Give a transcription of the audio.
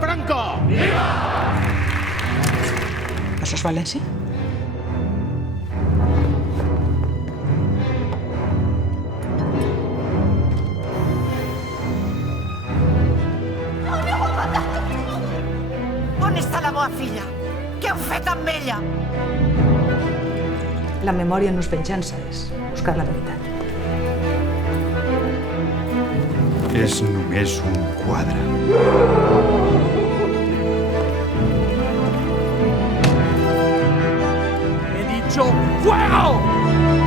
Franco! Això és València? On està la meva filla? Què heu fet amb ella? La memòria no és venjança, és buscar la veritat. És només un quadre. ¡He dicho fuego!